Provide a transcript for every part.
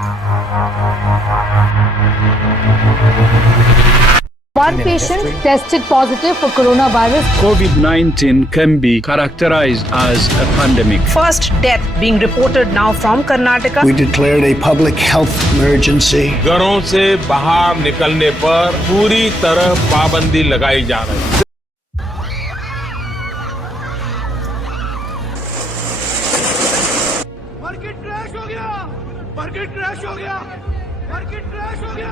One patient tested positive for coronavirus. COVID-19 can be characterized as a pandemic. First death being reported now from Karnataka. We declared a public health emergency. घरों से बाहर निकलने पर पूरी तरह पाबंदी लगाई जा रही है। मार्केट क्रैश हो गया, मार्केट क्रैश हो गया, मार्केट क्रैश हो गया।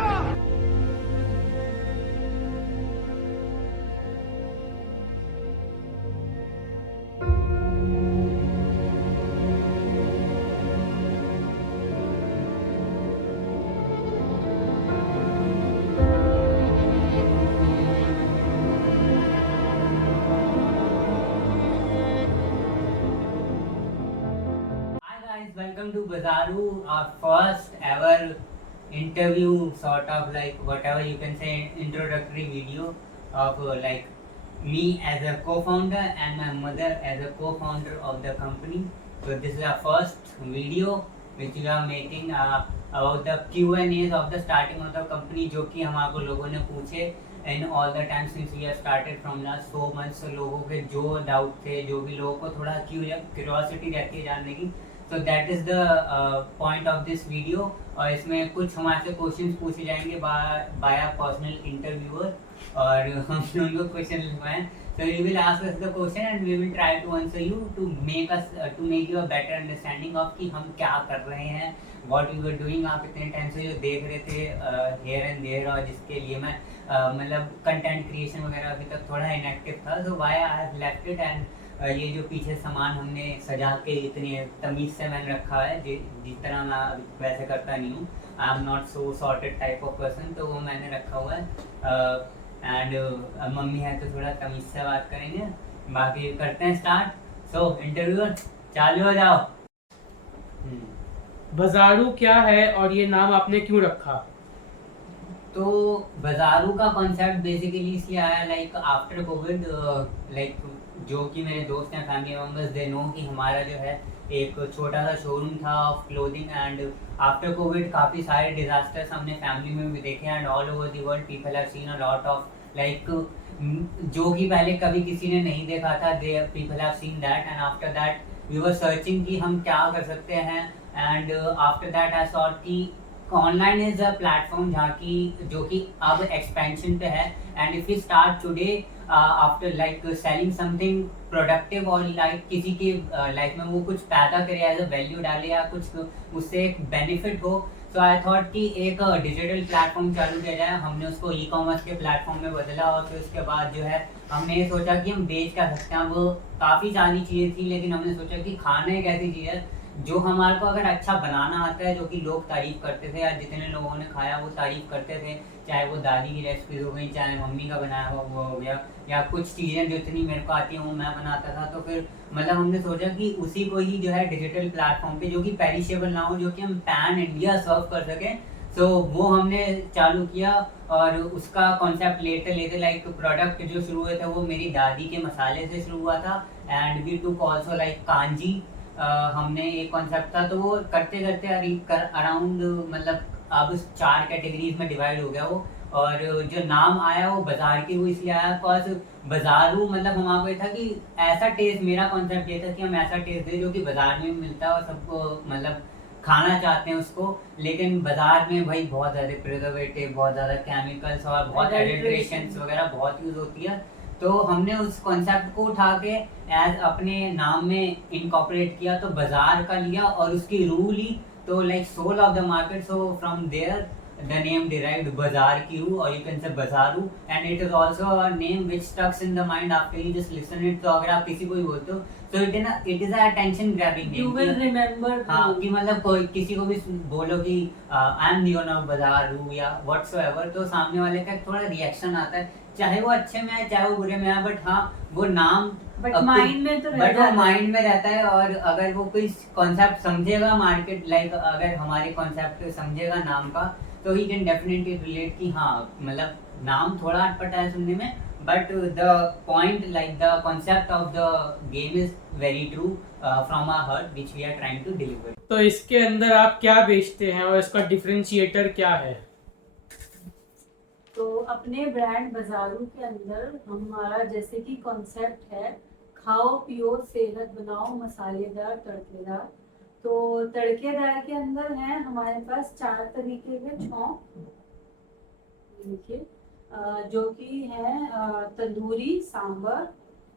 Welcome to Bazaru, our first ever interview, sort of like whatever you can say, introductory video of like me as a co-founder and my mother as a co-founder of the company. So this is our first video which we are making about the Q&As of the starting of the company, जो कि हमारे लोगों ने पूछे and all the time since we have started from last 4 months. So लोगों के जो doubt थे, जो भी लोगों को थोड़ा क्यूरियोसिटी रहती है जानने की, तो that is the point of this video. और इसमें कुछ हमारे से क्वेश्चंस पूछे जाएंगे बाय अ पर्सनल इंटरव्यूअर, और हम उनको question लिखवाएं. So you will ask us the question and we will try to answer you to make you a better understanding of कि हम क्या कर रहे हैं, what we were doing. आप इतने टाइम से जो देख रहे थे here and there, और जिसके लिए मैं मतलब कंटेंट क्रिएशन वगैरह अभी तक थोड़ा इनएक्टिव था. So why I have left it, and ये जो पीछे सामान हमने सजा के इतने तमीज़ से मैंने रखा है, जिस तरह मैं वैसे करता नहीं हूँ. I am not so sorted type of person, तो वो मैंने रखा हुआ है. एंड मम्मी है तो थोड़ा तमीज़ से बात करेंगे. बाकी करते हैं स्टार्ट. सो इंटरव्यूअर चालू हो जाओ. बाजारू क्या है और ये नाम आपने क्यों रखा? तो बाजारू का कॉन्सेप्ट बेसिकली इसलिए आया लाइक आफ्टर कोविड, लाइक जो कि मेरे दोस्त हैं, फैमिली मेम्बर्स, दे नो कि हमारा जो है एक छोटा सा शोरूम था of clothing. And after covid काफ़ी सारे डिजास्टर्स हमने फैमिली में भी देखे, and all over the world people have seen a lot of like जो कि पहले कभी किसी ने नहीं देखा था, they people have seen that. And after that we were searching कि हम क्या कर सकते हैं. And after that I thought कि ऑनलाइन इज अ प्लेटफॉर्म जहाँ की जो कि अब एक्सपेंशन पे है. And if you start today after like selling something productive, और लाइक किसी की लाइफ में वो कुछ पैदा करे, एज अ वैल्यू डाले, या कुछ उससे एक बेनिफिट हो. सो आई थॉट कि एक डिजिटल प्लेटफॉर्म चालू किया जाए. हमने उसको ई कॉमर्स के प्लेटफॉर्म में बदला, और फिर उसके बाद जो है हमने ये सोचा कि हम बेच क्या सकते हैं. वो काफ़ी सारी चीज़ें थी, लेकिन हमने सोचा कि खाना एक ऐसी चीज़ है जो हमारे को अगर अच्छा बनाना आता है, जो कि लोग तारीफ़ करते थे, या जितने लोगों ने खाया वो तारीफ़ करते थे, चाहे वो दादी की रेसिपीज़ हो गई, चाहे मम्मी का बनाया हुआ वो हो गया, या कुछ चीज़ें जितनी मेरे को आती हैं वो मैं बनाता था. तो फिर मतलब हमने सोचा कि उसी को ही जो है डिजिटल प्लेटफॉर्म पे, जो कि पेरिशेबल ना हो, जो कि हम पैन इंडिया सर्व कर सकें, तो वो हमने चालू किया. और उसका कॉन्सेप्ट लेते लाइक प्रोडक्ट जो शुरू हुए थे वो मेरी दादी के मसाले से शुरू हुआ था. And we took also like kanji, हमने एक कॉन्सेप्ट था, तो वो करते करते अराउंड मतलब अब 4 कैटेगरीज में डिवाइड हो गया वो. और जो नाम आया वो बाजार की वो इसलिए आया बिकॉज बाजारू मतलब हमारे को था कि ऐसा टेस्ट, मेरा कॉन्सेप्ट ये था कि हम ऐसा टेस्ट दें जो कि बाजार में मिलता है और सबको मतलब खाना चाहते हैं उसको, लेकिन बाजार में भाई बहुत ज़्यादा प्रिजर्वेटिव, बहुत ज़्यादा केमिकल्स और बहुत एडिल्ट्रेशंस वगैरह बहुत यूज़ होती है. तो हमने उस कॉन्सेप्ट को उठा के एज अपने नाम में इनकॉर्पोरेट किया, तो बाजार का लिया और उसकी रूल ली, तो like soul of the market. So from there the name derived Bazaar Q, or you can say Bazaru, and it is also a name which stuck in the mind after you just listen it. तो अगर आप किसी को भी बोलते हो, so it is a attention grabbing name. You will remember. हाँ, कि मतलब कोई किसी को भी बोलो कि I am the owner of Bazaru या whatsoever, तो सामने वाले का थोड़ा रिएक्शन आता है, चाहे वो अच्छे में आए चाहे वो बुरे में आए, बट हाँ वो नाम माइंड में तो माइंड में रहता है. और अगर वो कोई कॉन्सेप्ट समझेगा मार्केट, लाइक अगर हमारे कॉन्सेप्ट समझेगा नाम का, तो ही कैन डेफिनेटली रिलेट कि हाँ मतलब नाम थोड़ा अटपटा है सुनने में, but the point like the concept of the game is very true from our heart which we are trying to deliver. तो इसके अंदर आप क्या बेचते हैं और इसका डिफरेंशिएटर क्या है? तो अपने ब्रांड बाजारू के अंदर हमारा जैसे कि कॉन्सेप्ट है, खाओ पियो सेहत बनाओ मसालेदार तड़केदार। तो तड़केदार के अंदर है हमारे पास 4 तरीके के छौंक, देखिए, जो कि है तंदूरी, सांबर,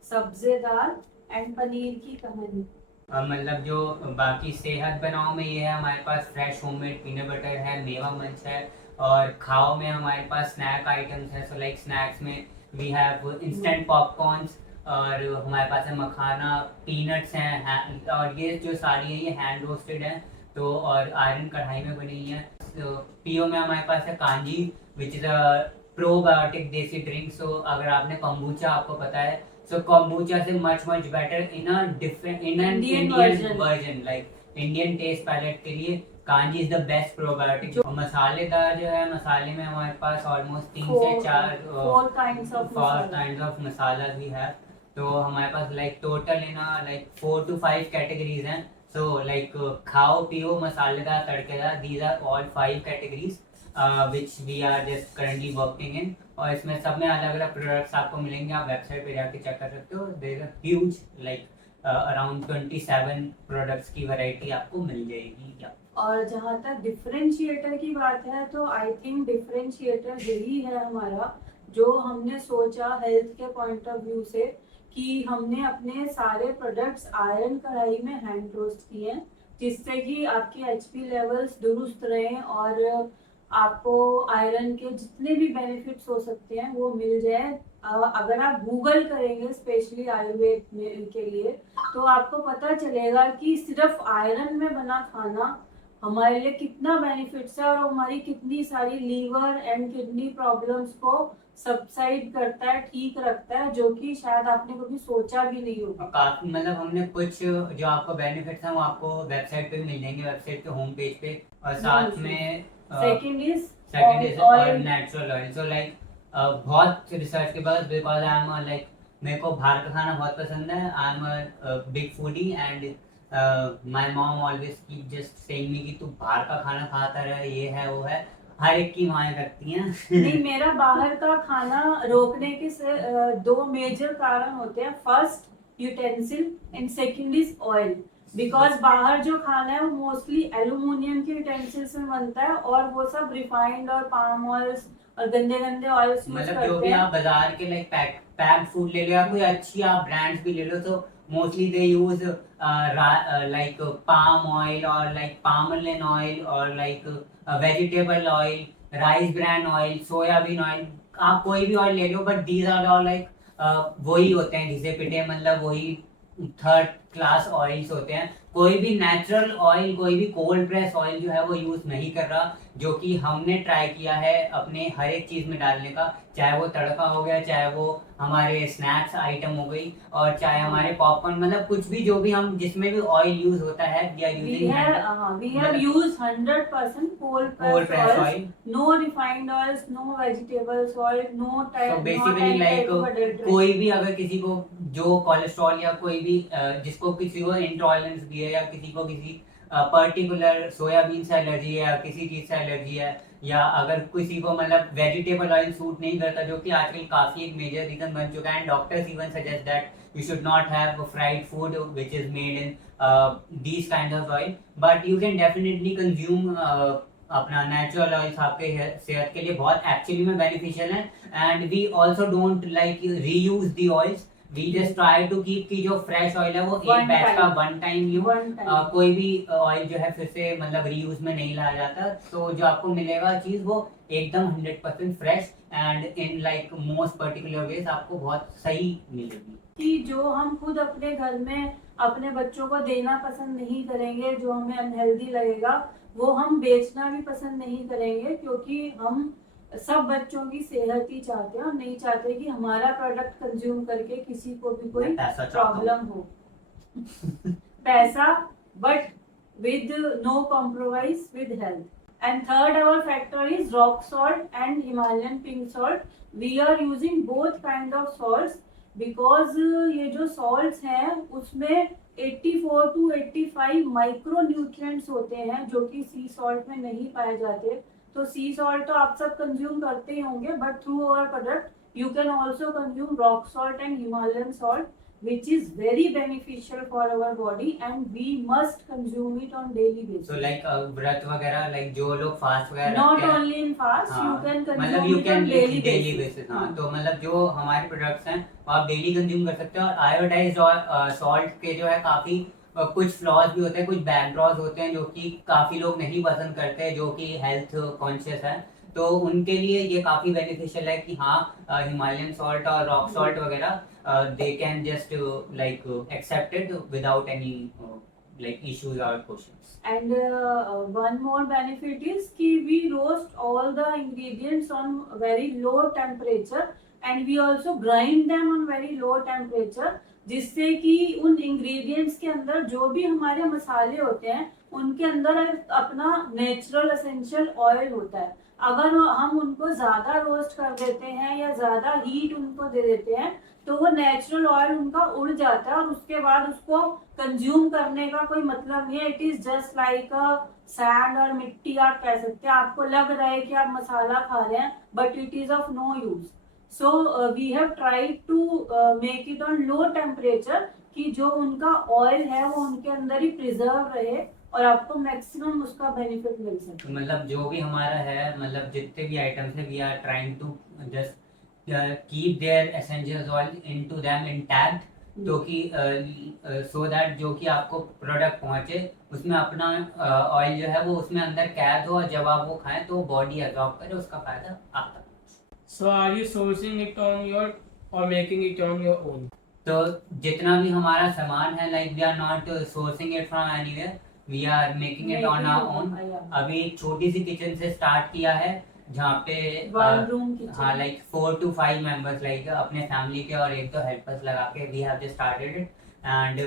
सब्जेदार एंड पनीर की कहानी। मतलब जो बाकी सेहत बनाओ में ये है हमारे पास फ्रेश होममेड पीनट बटर है, मेवा मंच है, और खाओ में हमारे पास स्नैक आइटम्स है। सो लाइक स्नैक्स में वी हैव इंस्टेंट पॉपकॉर्न्स, और हमारे पास है मखाना, पीनट्स हैं, और ये जो सारी है ये हैंड रोस्टेड है, तो और आयरन कढ़ाई में बनी है। तो पीओ में हमारे पास है kanji which is a probiotic देसी ड्रिंक। सो अगर आपने kombucha आपको पता है, so kombucha से much better in an Indian version, like Indian taste palette के लिए kanji is the best probiotic. और मसालेदार जो है, मसाले में हमारे पास ऑलमोस्ट 3 से 4 काइंड्स ऑफ मसाला भी है। तो हमारे पास like total in like 4 to 5 categories हैं। सो लाइक खाओ पियो मसालेदार तड़केदार, these are all 5 categories which we are just currently working in। और इसमें सब में अलग अलग प्रोडक्ट्स आपको मिलेंगे, आप वेबसाइट पे जाके चेक कर सकते हो। There is a huge like around 27 products की वैरायटी आपको मिल जाएगी। और जहाँ तक डिफरेंशिएटर की बात है, तो आई थिंक डिफरेंशिएटर यही है हमारा, जो हमने सोचा हेल्थ के पॉइंट ऑफ व्यू से, कि हमने अपने सारे प्रोडक्ट्स आयरन कढ़ाई में हैंड रोस्ट किए हैं, जिससे कि आपके HP लेवल्स दुरुस्त रहें और आपको आयरन के जितने भी बेनिफिट्स हो सकते हैं वो मिल जाए। अगर आप गूगल करेंगे स्पेशली आयुर्वेद के लिए, तो आपको पता चलेगा कि सिर्फ आयरन में बना खाना हमारे लिए कितना बेनिफिट्स है, और हमारी कितनी सारी लीवर एंड किडनी प्रॉब्लम्स को सबसाइड करता है, ठीक रखता है, जो कि शायद आपने कभी सोचा भी नहीं होगा। काफी मतलब हमने कुछ जो आपको बेनिफिट्स हैं वो आपको वेबसाइट पे मिल जाएंगे, वेबसाइट के होम पेज पे। और साथ में second is natural oil. So like बहुत रिसर्च के बाद, बिकॉज आई एम लाइक मेरे को बाहर का खाना बहुत पसंद है, I am a big foodie and my mom always keep just saying me कि तू बाहर का खाना खाता रहे, ये है वो है, हर एक की माएँ करती हैं। नहीं, मेरा बाहर का खाना रोकने के 2 मेजर कारण होते हैं। First utensil and second is oil. Because बाहर जो खाना है वो मोस्टली एल्यूमिनियम के यूटेंसिल्स में बनता है, और वो सब रिफाइंड और पाम ऑयल्स और गंदे गंदे ऑयल्स यूज करते हैं। मतलब जो भी आप बाजार के लाइक पैक्ड फूड ले लो या कोई अच्छी आप ब्रांड्स भी ले लो, तो mostly they use like palm oil और लाइक पामलिन ऑयल और like vegetable oil, rice bran oil, soybean oil, आप कोई भी ऑयल ले लो, but these are all like वही होते हैं घिसे पिटे, मतलब वही 3rd क्लास ऑयल्स होते हैं। कोई भी नेचुरल ऑयल, कोई भी कोल्ड प्रेस ऑयल जो है वो यूज नहीं कर रहा, जो कि हमने ट्राई किया है अपने हर एक चीज में डालने का, चाहे वो तड़का हो गया, चाहे वो हमारे स्नैक्स आइटम हो गई, और चाहे हमारे पॉपकॉर्न, मतलब कुछ भी जो भी हम जिसमें भी ऑयल यूज होता है, we have used 100% cold press oil, no refined oils, no vegetables oil, no type, so basically like कोई भी अगर किसी को जो कोलेस्ट्रॉल या कोई भी जिसको किसी को इंटॉलरेंस भी है, या किसी को किसी पर्टिकुलर सोयाबीन से एलर्जी है या किसी चीज से एलर्जी है, या अगर किसी को मतलब वेजिटेबल ऑयल सूट नहीं करता, जो कि आजकल काफी एक मेजर रीजन बन चुका है, doctors even suggest that you should not have fried food which is made in these kinds of oil, but you can definitely consume अपना नेचुरल ऑयल्स आपके सेहत के लिए बहुत एक्चुअली में बेनिफिशियल है। And we also don't like reuse the oils, we just try to keep की जो फ्रेश ऑयल है वो एक बैच का 1 टाइम यूज, कोई भी ऑयल जो है फिर से मतलब रीयूज में नहीं लाया जाता। तो जो आपको मिलेगा चीज वो एकदम 100% fresh and in like most particular ways आपको बहुत सही मिलेगी। कि जो हम खुद अपने घर में अपने बच्चों को देना पसंद नहीं करेंगे, जो हमें अनहेल्दी लगेगा, वो हम बेचना भी पसंद नहीं करेंगे, क्योंकि हम सब बच्चों की सेहत ही चाहते हैं और नहीं चाहते कि हमारा प्रोडक्ट कंज्यूम करके किसी को भी कोई प्रॉब्लम हो। पैसा, but with no compromise with health. And third, our factor is rock salt and Himalayan pink salt. We are using both kind of salts because ये जो salts हैं उसमें 84 to 85 माइक्रो न्यूट्रिएंट्स होते हैं जो कि सी सॉल्ट में नहीं पाए जाते। तो सी सॉल्ट तो आप सब कंज्यूम करते ही होंगे, but through our product you can also consume rock salt and Himalayan salt which is very beneficial for our body and we must consume it on daily basis. So like व्रत वगैरह, like जो लोग fast वगैरह Not रखते हैं, only in fast, you can मतलब consume you it can on daily daily basis. basis। हाँ, तो मतलब जो हमारे प्रोडक्ट्स हैं वो आप डेली कंज्यूम कर सकते हो। और आयोडाइज्ड और सॉल्ट के जो है काफी कुछ फ्लॉज भी होते हैं, कुछ बैकड्रॉज होते हैं जो कि काफी लोग नहीं पसंद करते, जो कि हेल्थ कॉन्शियस है, तो उनके लिए ये काफी बेनिफिशियल है कि हाँ हिमालयन सॉल्ट और रॉक सॉल्ट वगैरह they can just accept it without any like issues or questions. And one more benefit is कि we roast all the ingredients on very low temperature and we also grind them on very low temperature, जिससे कि उन ingredients के अंदर जो भी हमारे मसाले होते हैं उनके अंदर अपना नेचुरल एसेंशियल ऑयल होता है। अगर हम उनको ज्यादा रोस्ट कर देते हैं या ज्यादा हीट उनको दे देते हैं तो वो नेचुरल ऑयल उनका उड़ जाता है और उसके बाद उसको कंज्यूम करने का कोई मतलब नहीं है। It is just like a sand और मिट्टी आप कह सकते हैं। आपको लग रहा है कि आप मसाला खा रहे हैं but it is of no use. So we have tried to make it on low temperature कि जो उनका ऑयल है वो उनके अंदर ही प्रिजर्व रहे और आपको मैक्सिमम उसका बेनिफिट मिल सके। मतलब जो भी हमारा है, मतलब जितने भी आइटम्स है, we are trying to just keep their essential oil into them intact, तो कि सो दैट जो कि आपको प्रोडक्ट पहुंचे उसमें अपना ऑयल जो है वो उसमें अंदर कैद हो और जब आप वो खाएं तो बॉडी एब्जॉर्ब करे, उसका फायदा आता है। So are you sourcing it on your or making it on your own? तो जितना भी हमारा सामान है, like we are not sourcing it from anywhere, we are making it on our own. अभी एक छोटी सी किचन से स्टार्ट किया है जहाँ पे हाँ लाइक 4 to 5 मेंबर्स, लाइक अपने फैमिली के और एक दो हेल्पर्स लगा के we have just started it and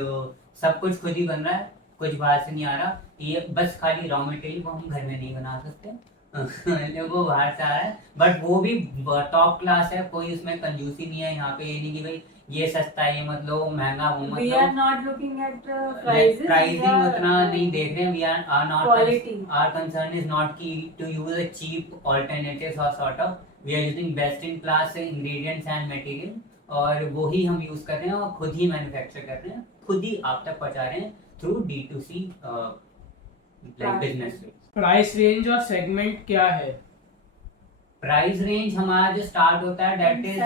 सब कुछ खुद ही बन रहा है, कुछ बाहर से नहीं आ रहा। ये बस खाली रॉ मटेरियल वो हम घर में नहीं बना सकते वो बाहर से आ रहा है, बट वो भी टॉप क्लास है, कोई उसमें कंजूसी नहीं है। यहाँ पे ये नहीं कि भाई ये सस्ता है, ये मत लो, महंगा वो मत लो। We are not looking at prices. Pricing उतना नहीं देख रहे हैं। We are not quality. Our concern is not to use a cheap alternatives or sort of. We are using best in class ingredients and material और वो ही हम use कर रहे हैं और खुद ही मैन्युफैक्चर कर रहे हैं, खुद ही आप तक पहुंचा रहे हैं through D2C like business. Price range और सेगमेंट क्या है? प्राइस रेंज हमारा जो स्टार्ट होता है दैट इज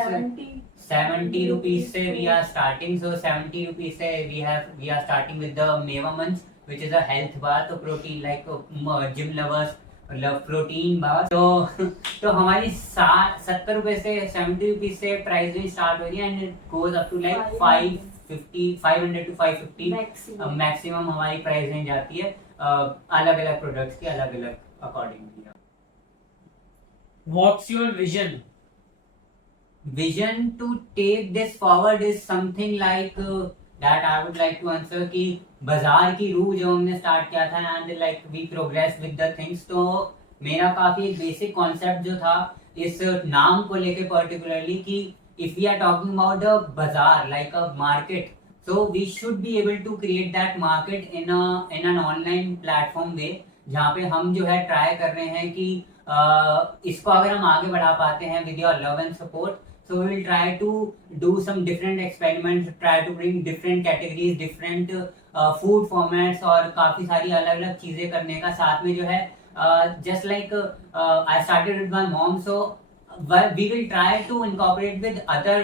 70 रुपीज से we are starting. So 70 rupees से we are starting with the Mewa Munch which is a health bar, तो protein like gym lovers love protein bar. तो हमारी 70 रुपए से 70 रुपीज से प्राइस रेंज स्टार्ट हो रही है and it goes up to like 500 to 550 maximum हमारी प्राइस रेंज आती है अलग अलग प्रोडक्ट्स के अलग अलग accordingly. What's your vision? Vision to take this forward is something like that I would like to answer कि बाजार की रूह जो हमने स्टार्ट किया था and like we progress with the things, तो मेरा काफी एक बेसिक कॉन्सेप्ट जो था इस नाम को लेके पर्टिकुलरली कि if we are talking about the bazaar like a market, so we should be able to create that market in an online platform way, जहाँ पे हम जो है ट्राई कर रहे हैं कि इसको अगर हम आगे बढ़ा पाते हैं with your love and support, so we will try to do some different experiments, try to bring different categories, different food formats और काफी सारी अलग अलग चीजें करने का साथ में जो है just like I started with my mom, so we will try to incorporate with other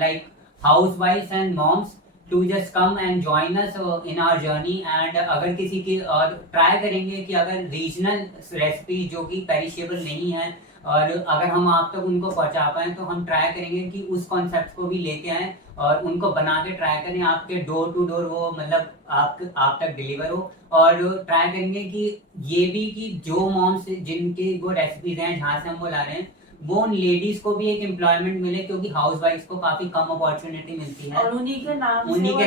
like housewives and moms to just come and join us in our journey। and अगर किसी की और ट्राई करेंगे कि अगर रीजनल रेसिपी जो कि perishable नहीं है और अगर हम आप तक उनको पहुंचा पाएं, तो हम ट्राई करेंगे कि उस कॉन्सेप्ट को भी लेके आएं और उनको बना के ट्राई करें, आपके डोर टू डोर वो मतलब आप तक डिलीवर हो। और ट्राई करेंगे कि ये भी कि जो मॉम्स जिनकी वो रेसिपीज हैं जहाँ से हम वो ला रहे हैं वो उन लेडीज को भी एक एम्प्लॉयमेंट मिले, क्योंकि हाउसवाइफ्स को काफी कम अपॉर्चुनिटी मिलती है और उन्हीं के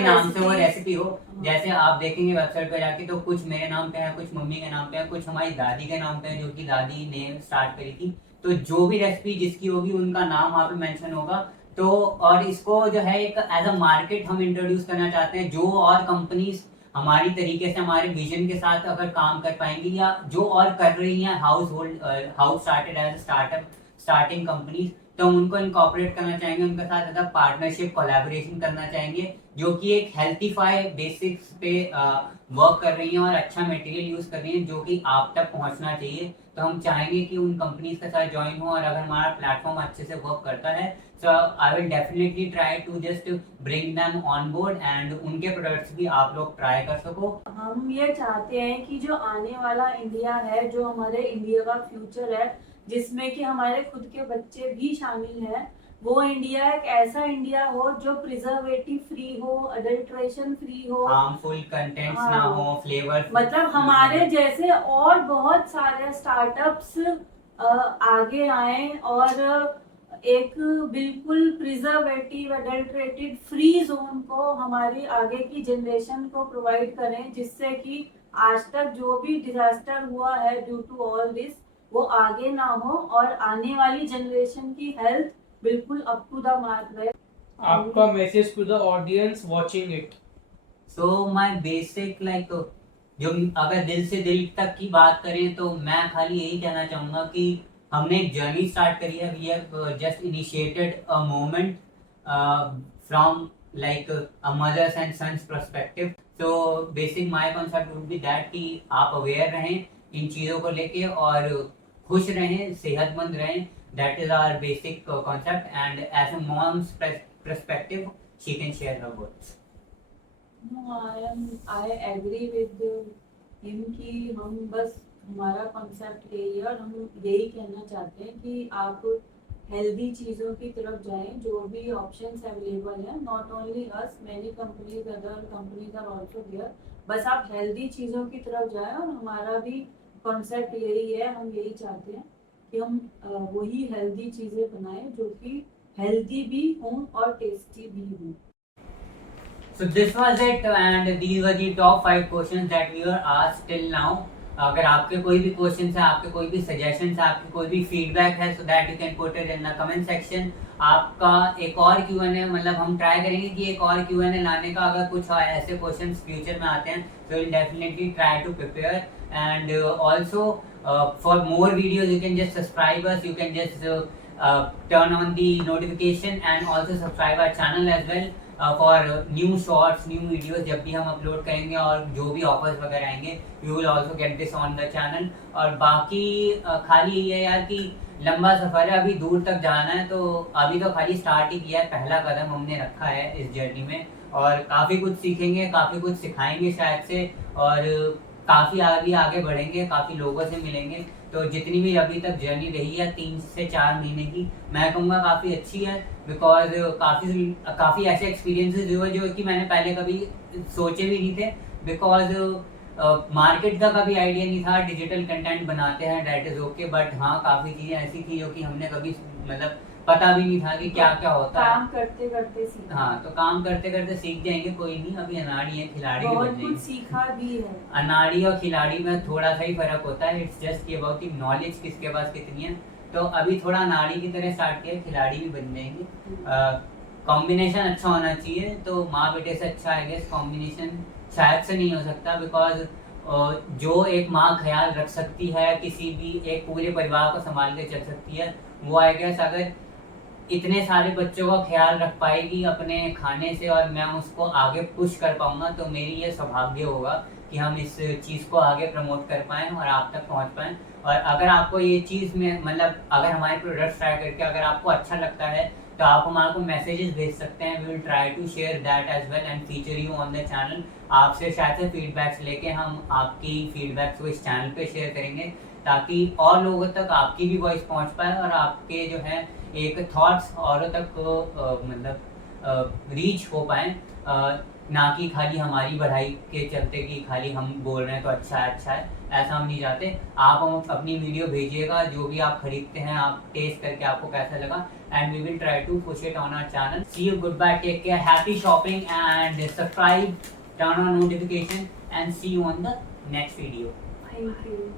नाम से वो रेसिपी हो। जैसे आप देखेंगे वेबसाइट पे जाके तो कुछ मेरे नाम पे है, कुछ मम्मी के नाम पे है, कुछ हमारी दादी के नाम पे है जो कि दादी ने स्टार्ट करी थी। तो जो भी रेसिपी जिसकी होगी उनका नाम वहाँ पे मेंशन होगा तो और इसको जो है एक एज अ मार्केट हम इंट्रोड्यूस करना चाहते हैं, जो और कंपनीज हमारी तरीके से हमारे विजन के साथ अगर काम कर पाएंगी या जो और कर रही हैं house started as starting companies, तो हम उनको इनकॉर्पोरेट करना चाहेंगे, उनके साथ ज़्यादा पार्टनरशिप कोलैबोरेशन करना चाहेंगे, जो कि एक हेल्थीफाई बेसिक्स पे वर्क कर रही हैं और अच्छा मटेरियल यूज़ कर रही हैं जो कि आप तक पहुंचना चाहिए। तो हम चाहेंगे कि उन कंपनीज के साथ ज्वाइन हो, और अगर हमारा प्लेटफॉर्म अच्छे से वर्क करता है तो I will definitely try to just bring them on board and उनके प्रोडक्ट्स भी आप लोग ट्राई कर सको। हम ये चाहते हैं कि जो आने वाला इंडिया है, जो हमारे इंडिया का फ्यूचर है, जिसमें कि हमारे खुद के बच्चे भी शामिल हैं, वो इंडिया एक ऐसा इंडिया हो जो प्रिजर्वेटिव फ्री हो, अडल्ट्रेशन फ्री हो, हार्मफुल कंटेंट्स ना हो, फ्लेवर, मतलब हमारे जैसे और बहुत सारे स्टार्टअप्स आगे आए और एक बिल्कुल प्रिजर्वेटिव अडल्ट्रेटेड फ्री जोन को हमारी आगे की जनरेशन को प्रोवाइड करें, जिससे कि आज तक जो भी डिजास्टर हुआ है ड्यू टू ऑल दिस वो आगे ना हो और आने वाली जनरेशन की हेल्थ बिल्कुल अप टू द मार्क रहे। आपका message to the audience watching it. So my basic like जो अगर दिल से दिल तक की बात करें तो मैं खाली यही कहना चाहूँगा कि हमने एक जर्नी स्टार्ट करी है, we have just initiated a movement from like a mothers and sons perspective. So basic my concept would be that कि आप अवेयर रहें इन चीज़ों को लेके और खुश रहें, सेहतमंद रहें। That is our basic concept, and as a mom's perspective, she can share her words. No, I agree with him कि हम बस हमारा कॉन्सेप्ट यही है और हम यही कहना चाहते हैं कि आप हेल्दी चीज़ों की तरफ जाएं, जो भी ऑप्शंस अवेलेबल हैं, not only us, many companies, other companies are also there, बस आप हेल्दी चीज़ों की तरफ जाएं और हमारा भी कॉन्सेप्ट यही है, हम यही चाहते हैं कि हम वही हेल्दी चीज़ें बनाएं जो कि हेल्दी भी हों और टेस्टी भी हों। So this was it, and these were the top 5 questions that we were asked till now. अगर आपके कोई भी क्वेश्चन है, आपके कोई भी सजेशंस है, आपके कोई भी फीडबैक है, so that you can put it in the comment section. आपका एक और Q&A, मतलब हम ट्राई करेंगे कि एक और Q&A लाने का, अगर कुछ ऐसे क्वेश्चंस फ्यूचर में आते हैं तो will definitely try to prepare. And also for more videos you can just subscribe us, you can just turn on the notification and also subscribe our channel as well for new shorts, new videos। जब भी हम upload करेंगे और जो भी offers वगैरह आएंगे you will also get this on the channel। और बाकी खाली ये यार कि लंबा सफ़र है, अभी दूर तक जाना है, तो अभी तो खाली स्टार्ट ही किया है, पहला कदम हमने रखा है इस जर्नी में, और काफ़ी कुछ सीखेंगे, काफ़ी कुछ सिखाएंगे शायद से, और काफ़ी आगे बढ़ेंगे, काफ़ी लोगों से मिलेंगे। तो जितनी भी अभी तक जर्नी रही है 3 से 4 महीने की, मैं कहूँगा काफ़ी अच्छी है, बिकॉज काफ़ी ऐसे एक्सपीरियंसेस हुए जो कि मैंने पहले कभी सोचे भी नहीं थे, बिकॉज मार्केट का कभी आइडिया नहीं था। डिजिटल कंटेंट बनाते हैं, दैट इज़ ओके, बट हाँ काफ़ी चीज़ें ऐसी थी जो कि हमने कभी मतलब पता भी नहीं था कि क्या क्या होता है। काम करते करते सीखा। हाँ, तो काम करते करते सीख जाएंगे, कोई नहीं, अभी अनाड़ी है, खिलाड़ी भी बन जाएंगे। कुछ सीखा भी है। अनाड़ी और खिलाड़ी में थोड़ा सा ही फर्क होता है, इट्स जस्ट ये अबाउट दी नॉलेज किसके पास कितनी है। तो अभी थोड़ा अनाड़ी की तरह स्टार्ट किया, खिलाड़ी भी बन जाएंगे। कॉम्बिनेशन अच्छा होना चाहिए, तो माँ बेटे से अच्छा आई गेस कॉम्बिनेशन शायद से नहीं हो सकता, बिकॉज जो एक माँ ख्याल रख सकती है, किसी भी एक पूरे परिवार को संभाल के चल सकती है, वो आई गेस अगर इतने सारे बच्चों का ख्याल रख पाएगी अपने खाने से, और मैं उसको आगे पुश कर पाऊंगा, तो मेरी ये सौभाग्य होगा कि हम इस चीज़ को आगे प्रमोट कर पाएँ और आप तक पहुंच पाएँ। और अगर आपको ये चीज़ में मतलब अगर हमारे प्रोडक्ट्स ट्राई करके अगर आपको अच्छा लगता है तो आप हमारे को मैसेजेस भेज सकते हैं, we will try to share that as well and feature you on the channel. आपसे शायद से फीडबैक्स लेके हम आपकी फीडबैक्स को इस चैनल पे शेयर करेंगे, ताकि और लोगों तक आपकी भी वॉइस पहुंच पाए और आपके जो है एक थॉट्स औरों तक मतलब रीच हो पाए, ना कि खाली हमारी बढ़ाई के चलते कि खाली हम बोल रहे हैं तो अच्छा है, ऐसा हम नहीं चाहते। आप हम अपनी वीडियो भेजिएगा, जो भी आप खरीदते हैं आप टेस्ट करके आपको कैसा लगा, and we will try to push it on our channel. See you, good bye, take care, happy shopping and subscribe, turn on notification and see you on the next video. Thank you.